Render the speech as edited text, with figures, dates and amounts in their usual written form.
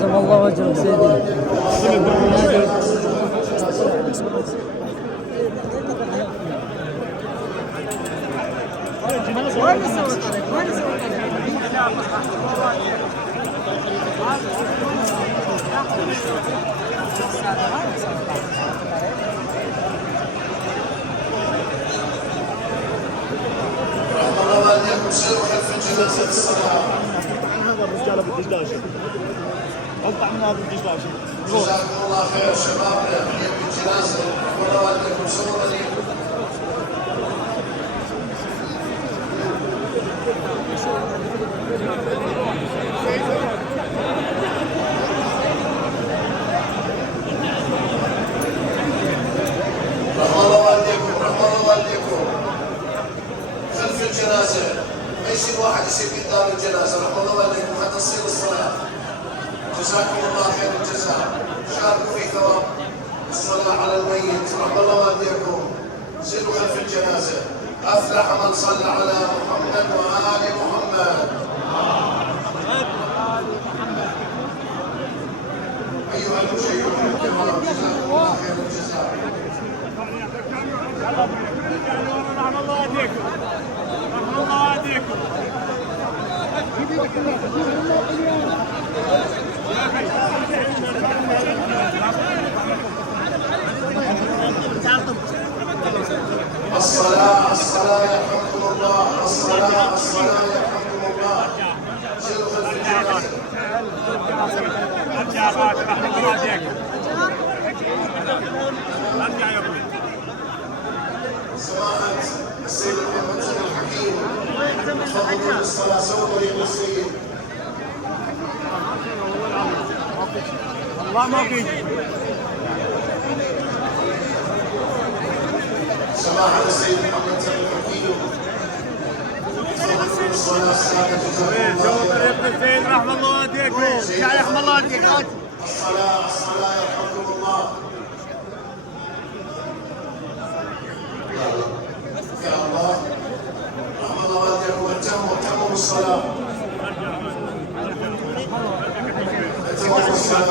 عزم الله وجهك سيدي. وين سويت عليك؟ وين سويت الله عليكم سيروا خلف الجنازة الصلاة. هذا الرجال ابو الدشداشه. قطع من هذا الدشداشه. جزاكم الله خير شبابنا في الجنازة. الله عليكم سروا لي. رحم الله والديكم رحم الله والديكم. خلف الجنازة ما يصير واحد يصير قدام الجنازة. رحم الله والديكم حتى تصير الصلاة. جزاكم الله خير الجزاء. شاركوا في ثواب الصلاة على الميت. رحم الله والديكم. سيروا خلف الجنازة. أفلح من صلى على محمد وآل محمد. أيها المشيخون الكرام جزاكم الله خير الجزاء. رحم الله والديكم. رحم الله والديكم. الصلاة الصلاة يرحمكم الله. الصلاة الصلاة يرحمكم الله. سيروا خلف الجنازة. ارجع بعد رحم الله والديكم. ارجع يا ابوي. سماحة السيد محمد سيد الحكيم تفضلوا للصلاة سووا طريق للسيد. الله ما في. سماحة السيد محمد سيد الحكيم تفضلوا للصلاة السادة جزاكم جو الله طريق خير. الزين رحم الله والديكم. يا رحم الله والديكم. الصلاة الصلاة يرحمكم الله. يا الله رحم الله والديكم. تموا بالصلاة. تموا بالصلاة.